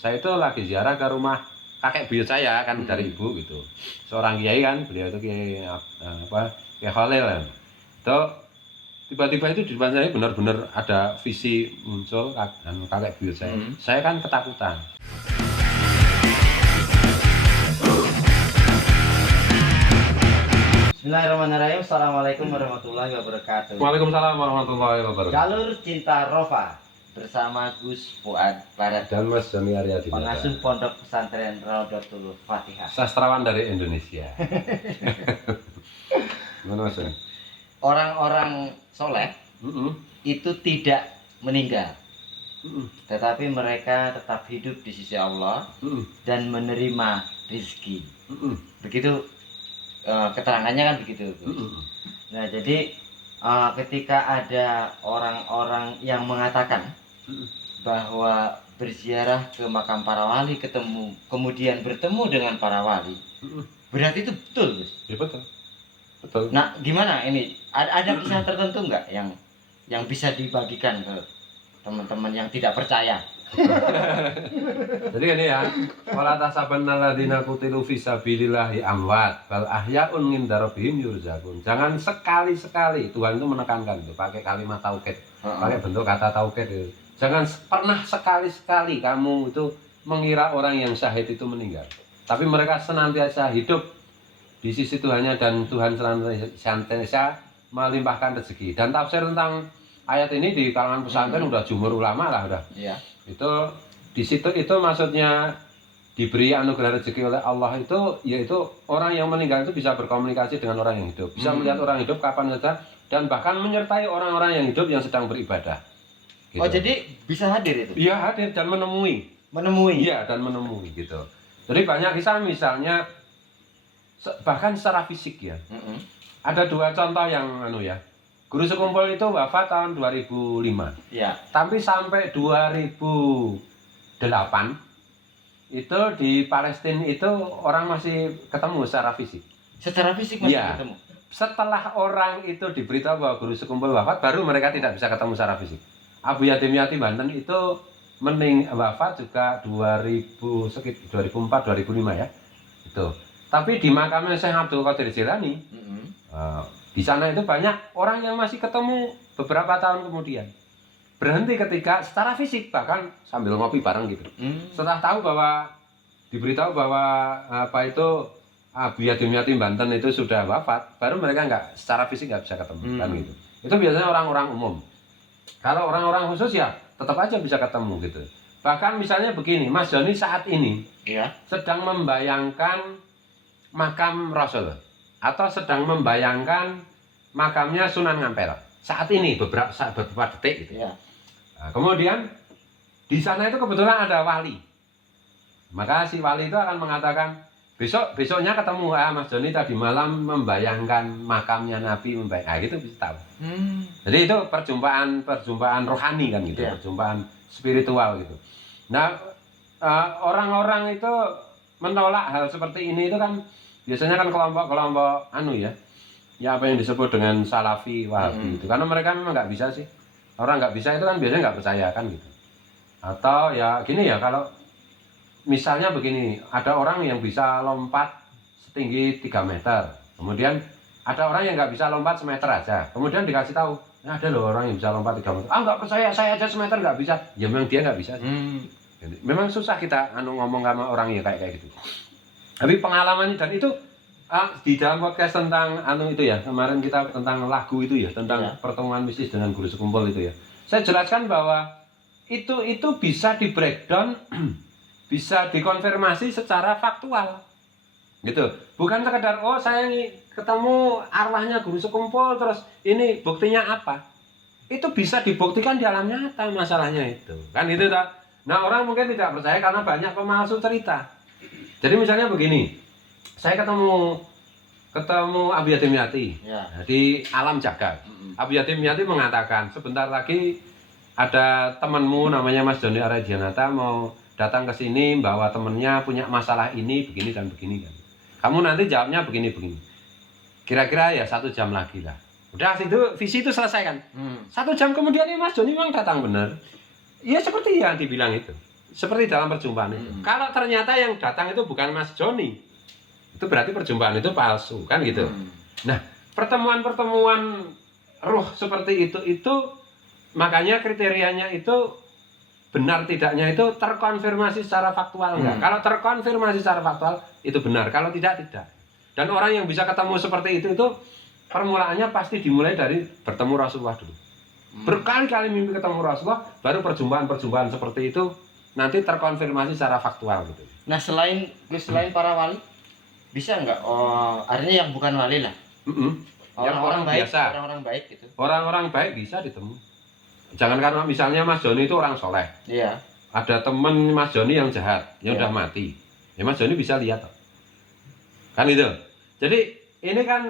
Saya itu lagi ziarah ke rumah kakek buyut saya kan dari ibu gitu. Seorang kiai kan, beliau itu kiai Kiai Khalil kan. Itu tiba-tiba itu di depan saya benar-benar ada visi muncul kakek buyut saya. Saya kan ketakutan. Bismillahirrahmanirrahim. Assalamualaikum warahmatullahi wabarakatuh. Waalaikumsalam warahmatullahi wabarakatuh. Jalur Cinta Rofa bersama Gus Fuad Barat Dan Mas Joni Aryadi, pengasuh Pondok Pesantren Raudatul Fatihah, sastrawan dari Indonesia. Gimana Mas Joni? Orang-orang soleh itu tidak meninggal, tetapi mereka tetap hidup di sisi Allah dan menerima rezeki. Begitu keterangannya kan begitu. Nah, jadi ketika ada orang-orang yang mengatakan bahwa berziarah ke makam para wali kemudian bertemu dengan para wali, berarti itu betul, Gus? Ya betul. Betul. Nah, gimana ini? Ada kisah tertentu nggak yang bisa dibagikan ke teman-teman yang tidak percaya? Jadi ini ya, wala tasabanna alladziina qutilu fi sabilillahi amwat bal ahya'un 'inda rabbihim yurzaqun. Jangan sekali-sekali Tuhan itu menekankan itu pakai kalimat taukid, pakai bentuk kata taukid itu. Jangan pernah sekali-sekali kamu itu mengira orang yang syahid itu meninggal. Tapi mereka senantiasa hidup di sisi Tuhannya dan Tuhan senantiasa melimpahkan rezeki. Dan tafsir tentang ayat ini di kalangan pesantren udah jumhur ulama lah udah. Iya. Itu di situ itu maksudnya diberi anugerah rezeki oleh Allah itu yaitu orang yang meninggal itu bisa berkomunikasi dengan orang yang hidup, bisa melihat orang hidup kapan saja dan bahkan menyertai orang-orang yang hidup yang sedang beribadah. Gitu. Oh, jadi bisa hadir itu? Iya, hadir dan menemui. Iya, dan menemui gitu. Jadi banyak kisah misalnya bahkan secara fisik ya. Ada dua contoh yang Guru Sekumpul itu wafat tahun 2005. Iya. Tapi sampai 2008 itu di Palestina itu orang masih ketemu secara fisik. Secara fisik masih Iya. ketemu. Setelah orang itu diberitahu bahwa Guru Sekumpul wafat, baru mereka tidak bisa ketemu secara fisik. Abu Yatim Yatim Banten itu wafat juga 2004 2005 ya. Itu. Tapi di makamnya Syekh Abdul Qadir Jilani, di sana itu banyak orang yang masih ketemu beberapa tahun kemudian. Berhenti ketika secara fisik bahkan sambil ngopi bareng gitu. Setelah tahu bahwa diberitahu bahwa Abu Yatim Yatim Banten itu sudah wafat, baru mereka secara fisik nggak bisa ketemu kan gitu. Itu biasanya orang-orang umum. Kalau orang-orang khusus ya tetap aja bisa ketemu gitu. Bahkan misalnya begini, Mas Joni saat ini sedang membayangkan makam Rasul atau sedang membayangkan makamnya Sunan Ngampel saat ini beberapa detik gitu. Nah, kemudian di sana itu kebetulan ada wali, maka si wali itu akan mengatakan besoknya ketemu Mas Joni tadi malam membayangkan makamnya Nabi gitu bisa tahu. Jadi itu perjumpaan rohani kan gitu, perjumpaan spiritual gitu. Nah orang-orang itu menolak hal seperti ini itu kan biasanya kan kelompok-kelompok apa yang disebut dengan Salafi Wahabi itu, karena mereka memang nggak bisa sih, orang nggak bisa itu kan biasanya nggak percaya kan gitu. Atau ya gini ya, kalau misalnya begini, ada orang yang bisa lompat setinggi 3 meter, kemudian ada orang yang nggak bisa lompat semeter aja, kemudian dikasih tahu, ada loh orang yang bisa lompat 3 meter, nggak percaya, saya aja semeter nggak bisa, ya memang dia nggak bisa. Memang susah kita ngomong sama orang ya kayak gitu. Tapi pengalaman dan itu di dalam podcast tentang itu ya, kemarin kita tentang lagu itu ya, tentang pertemuan mistis dengan Guru Sekumpul itu ya, saya jelaskan bahwa itu bisa di breakdown, bisa dikonfirmasi secara faktual gitu, bukan sekedar saya ketemu arwahnya Guru Sekumpul terus ini buktinya apa, itu bisa dibuktikan di alam nyata masalahnya itu kan itu tak. Nah orang mungkin tidak percaya karena banyak pemalsu cerita. Jadi misalnya begini, saya ketemu Abu Yatim Yatim di alam jagat. Abu Yatim Yatim mengatakan sebentar lagi ada temanmu namanya Mas Joni Aryadianata mau datang ke sini bahwa temennya punya masalah ini begini dan begini kan. Kamu nanti jawabnya begini. Kira-kira ya 1 jam lagi lah. Udah itu visi itu selesai kan. 1 jam kemudian Mas Joni memang datang benar. Ya seperti yang dibilang itu. seperti dalam perjumpaan itu. Kalau ternyata yang datang itu bukan Mas Joni, itu berarti perjumpaan itu palsu, kan gitu. Nah, pertemuan-pertemuan ruh seperti itu makanya kriterianya itu benar tidaknya itu terkonfirmasi secara faktual enggak. Kalau terkonfirmasi secara faktual itu benar, kalau tidak. Dan orang yang bisa ketemu seperti itu permulaannya pasti dimulai dari bertemu Rasulullah dulu. Berkali-kali mimpi ketemu Rasulullah, baru perjumpaan-perjumpaan seperti itu nanti terkonfirmasi secara faktual gitu. Nah, selain para wali, bisa nggak? Oh, artinya yang bukan wali lah. Orang-orang baik, biasa. Orang-orang baik gitu. Orang-orang baik bisa ditemu. Jangan karena misalnya Mas Joni itu orang soleh. Iya. Ada temen Mas Joni yang jahat, yang udah mati. Ya Mas Joni bisa lihat. Kan itu. Jadi ini kan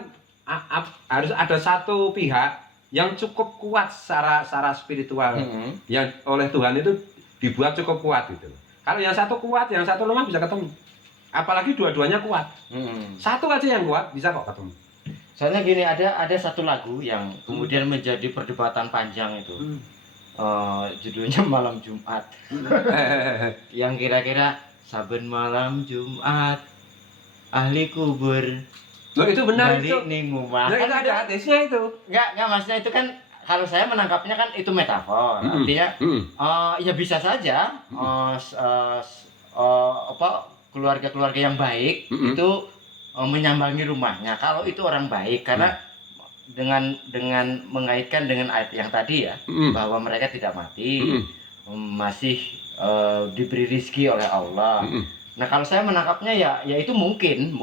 harus ada satu pihak yang cukup kuat secara spiritual, yang oleh Tuhan itu dibuat cukup kuat gitu. Kalau yang satu kuat, yang satu lemah bisa ketemu. Apalagi dua-duanya kuat. Satu aja yang kuat bisa kok ketemu. Soalnya gini, ada satu lagu yang kemudian menjadi perdebatan panjang itu. Judulnya Malam Jumat. Yang kira-kira saben malam Jumat ahli kubur. Loh itu benar balik itu. Ning rumah. Nah, itu ada hadisnya itu. Enggak maksudnya itu kan kalau saya menangkapnya kan itu metafor. Artinya ya bisa saja keluarga-keluarga yang baik itu menyambangi rumahnya. Kalau itu orang baik karena dengan mengaitkan dengan ayat yang tadi ya, bahwa mereka tidak mati, masih diberi rezeki oleh Allah. Nah, kalau saya menangkapnya ya itu mungkin.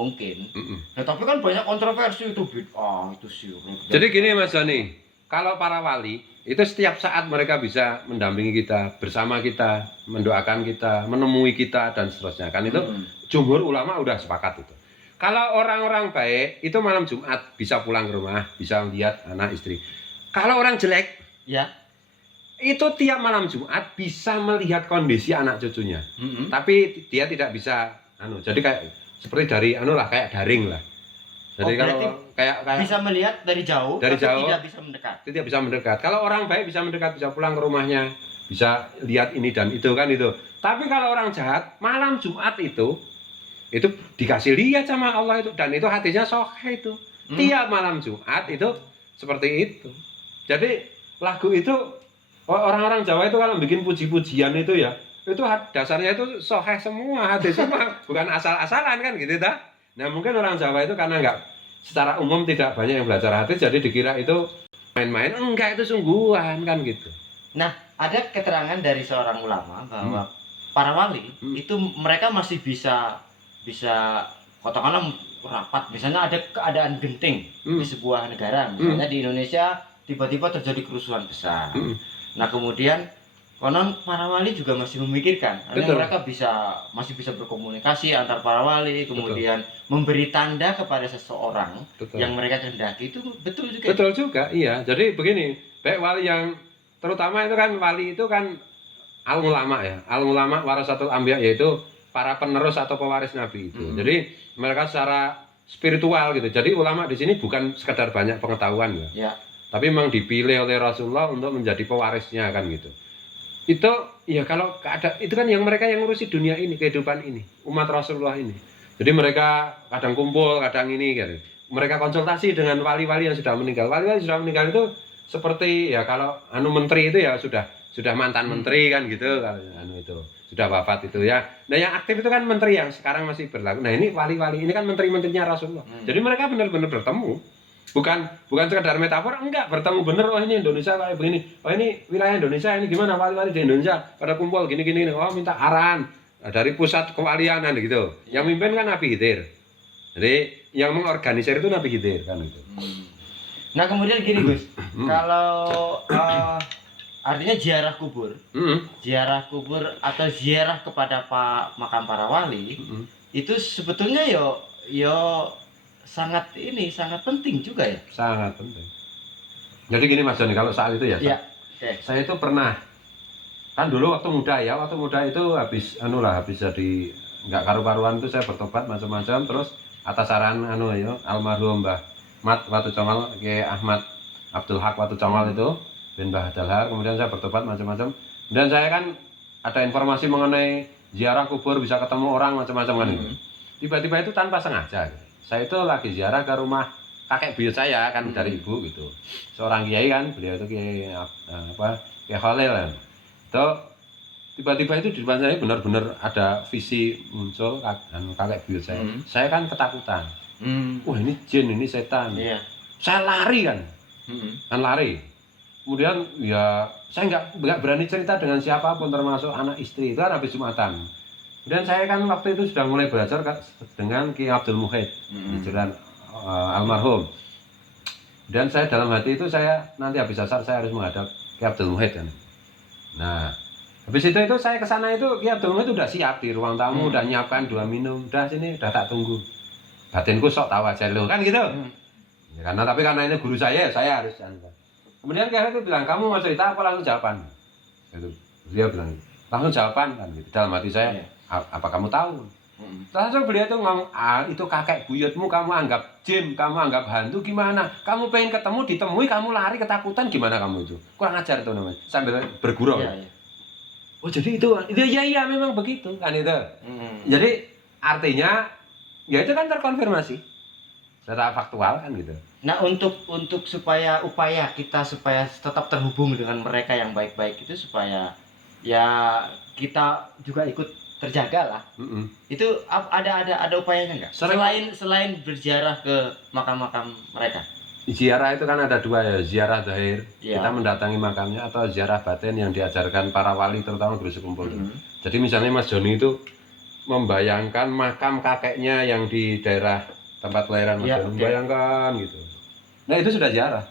Nah, tapi kan banyak kontroversi itu bid'ah itu sih. Jadi gini Mas Joni, kalau para wali itu setiap saat mereka bisa mendampingi kita, bersama kita, mendoakan kita, menemui kita dan seterusnya. Kan itu jumhur ulama udah sepakat itu. Kalau orang-orang baik itu malam Jumat bisa pulang ke rumah, bisa lihat anak istri. Kalau orang jelek, ya itu tiap malam Jumat bisa melihat kondisi anak cucunya. Tapi dia tidak bisa jadi kayak seperti dari kayak daring lah. Jadi kalau kayak bisa melihat dari jauh, tidak bisa mendekat. Tidak bisa mendekat. Kalau orang baik bisa mendekat, bisa pulang ke rumahnya, bisa lihat ini dan itu kan itu. Tapi kalau orang jahat, malam Jumat itu dikasih lihat sama Allah itu, dan itu hatinya sahih itu. Tiap malam Jumat itu seperti itu. Jadi lagu itu orang-orang Jawa itu kalau bikin puji-pujian itu ya, itu dasarnya itu sahih semua, hati semua, bukan asal-asalan kan gitu ta. Nah, mungkin orang Jawa itu karena secara umum tidak banyak yang belajar hadis, jadi dikira itu main-main. Enggak, itu sungguhan kan gitu. Nah, ada keterangan dari seorang ulama bahwa para wali itu mereka masih bisa katakanlah rapat. Misalnya ada keadaan genting di sebuah negara, misalnya di Indonesia tiba-tiba terjadi kerusuhan besar. Nah, kemudian konon para wali juga masih memikirkan, mereka masih bisa berkomunikasi antar para wali, kemudian memberi tanda kepada seseorang yang mereka kehendaki. Itu betul juga. Betul juga, iya. Jadi begini, baik wali yang terutama itu kan wali itu kan al-ulama ya. Al-ulama warasatul anbiya, yaitu para penerus atau pewaris nabi itu. Jadi mereka secara spiritual gitu. Jadi ulama di sini bukan sekedar banyak pengetahuan ya. Tapi memang dipilih oleh Rasulullah untuk menjadi pewarisnya kan gitu. Itu ya kalau itu kan yang mereka yang ngurusi dunia ini, kehidupan ini, umat Rasulullah ini. Jadi mereka kadang kumpul, kadang ini gitu. Mereka konsultasi dengan wali-wali yang sudah meninggal. Wali-wali sudah meninggal itu seperti ya kalau menteri itu ya sudah mantan menteri kan gitu kalau itu sudah wafat itu ya. Nah, yang aktif itu kan menteri yang sekarang masih berlaku. Nah, ini wali-wali ini kan menteri-menterinya Rasulullah. Jadi mereka benar-benar bertemu. Bukan sekedar metafor, enggak, bertemu bener. Oh, ini Indonesia kayak begini. Oh, ini wilayah Indonesia, ini gimana wali-wali di Indonesia pada kumpul gini. Oh, minta arahan dari pusat kewalian gitu. Yang mimpin kan Nabi Khidir. Jadi yang mengorganisir itu Nabi Khidir kan itu. Nah, kemudian gini Gus, kalau artinya ziarah kubur atau ziarah kepada makam para wali itu sebetulnya yo sangat penting juga ya. Sangat penting. Jadi gini Mas Joni, kalau soal itu ya. Saya itu pernah kan dulu waktu muda itu habis jadi nggak karu-karuan itu saya bertobat macam-macam, terus atas saran almarhum Mbah Mat Watu Congal, Kiai Ahmad Abdul Haq Watu Congal itu bin Mbah Dalhar, kemudian saya bertobat macam-macam. Dan saya kan ada informasi mengenai ziarah kubur bisa ketemu orang macam-macam kan itu. Tiba-tiba itu tanpa sengaja. Saya itu lagi ziarah ke rumah kakek buyut saya kan dari ibu gitu. Seorang kiai kan, beliau itu kiai Kiai Khalil kan. Itu tiba-tiba itu di depan saya benar-benar ada visi muncul kakek buyut saya. Saya kan ketakutan. Wah ini jin, ini setan. Iya. Saya lari kan, kan lari. Kemudian ya saya nggak berani cerita dengan siapapun termasuk anak istri itu kan habis Jumatan. Kemudian saya kan waktu itu sudah mulai belajar dengan Ki Abdul Muhid di jalan almarhum. Dan saya dalam hati itu saya nanti habis asar saya harus menghadap Ki Abdul Muhid kan. Nah habis itu saya ke sana itu Ki Abdul Muhid udah siap di ruang tamu, udah nyiapkan 2 minum, udah sini udah tak tunggu. Batinku sok tahu aja lo kan gitu. Ya, karena ini guru saya harus jangan. Kemudian Kiai itu bilang, kamu mau cerita apa langsung jawaban? Gitu. Dia bilang, langsung jawaban kan gitu. Dalam hati saya, apa kamu tahu? Langsung beliau itu ngomong, itu kakek buyutmu kamu anggap jin, kamu anggap hantu gimana? Kamu pengen ketemu, ditemui, kamu lari ketakutan gimana kamu itu? Kurang ajar tuh namanya, sambil bergurau. Iya. Oh jadi itu iya memang begitu kan itu. Jadi artinya, ya itu kan terkonfirmasi secara faktual kan gitu. Nah untuk supaya upaya kita supaya tetap terhubung dengan mereka yang baik-baik itu supaya ya kita juga ikut terjaga lah. Itu ada upayanya nggak? Selain berziarah ke makam-makam mereka. Ziarah itu kan ada 2 ya, ziarah zahir, Ya. kita mendatangi makamnya, atau ziarah batin yang diajarkan para wali terutama guru sekumpul. Jadi misalnya Mas Joni itu membayangkan makam kakeknya yang di daerah tempat kelahiran Mas Joni, membayangkan gitu. Nah itu sudah ziarah.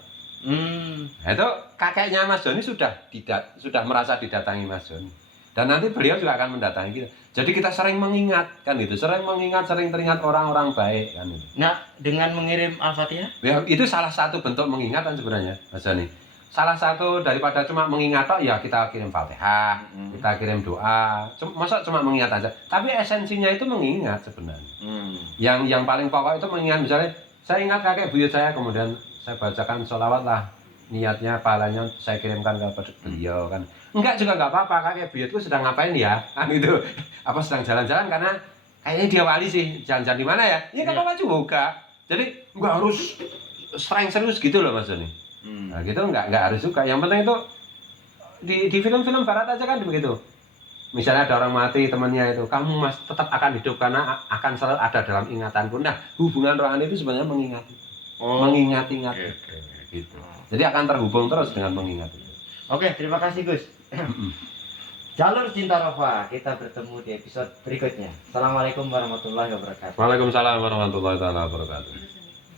Nah, itu kakeknya Mas Joni sudah merasa didatangi Mas Joni. Dan nanti beliau juga akan mendatangi kita. Jadi kita sering mengingat kan gitu, sering teringat orang-orang baik kan gitu. Nah, dengan mengirim Al-Fatihah? Ya, itu salah satu bentuk mengingat kan sebenarnya, Mas Joni. Salah satu daripada cuma mengingat tok ya kita kirim Fatihah, kita kirim doa. Masa cuma mengingat aja. Tapi esensinya itu mengingat sebenarnya. Yang paling pokok itu mengingat, misalnya saya ingat kakek buyut saya, kemudian saya bacakan sholawat lah, niatnya pahalanya saya kirimkan kepada beliau kan. Enggak juga nggak apa-apa, kakek buyutku sedang ngapain ya kan itu, apa sedang jalan-jalan, karena kayaknya dia wali sih, jalan-jalan di mana ya, ya nggak apa-apa juga. Jadi nggak harus serius gitu loh Mas Joni. Nah gitu nggak harus juga, yang penting itu di film-film barat aja kan begitu. Misalnya ada orang mati temannya itu, kamu mas tetap akan hidup karena akan selalu ada dalam ingatanku. Nah hubungan rohani itu sebenarnya mengingat, mengingat-ingat gitu. Jadi akan terhubung terus dengan mengingat itu. Oke, terima kasih Gus. Jalur Cinta Rofa, kita bertemu di episode berikutnya. Assalamualaikum warahmatullahi wabarakatuh. Waalaikumsalam warahmatullahi wabarakatuh.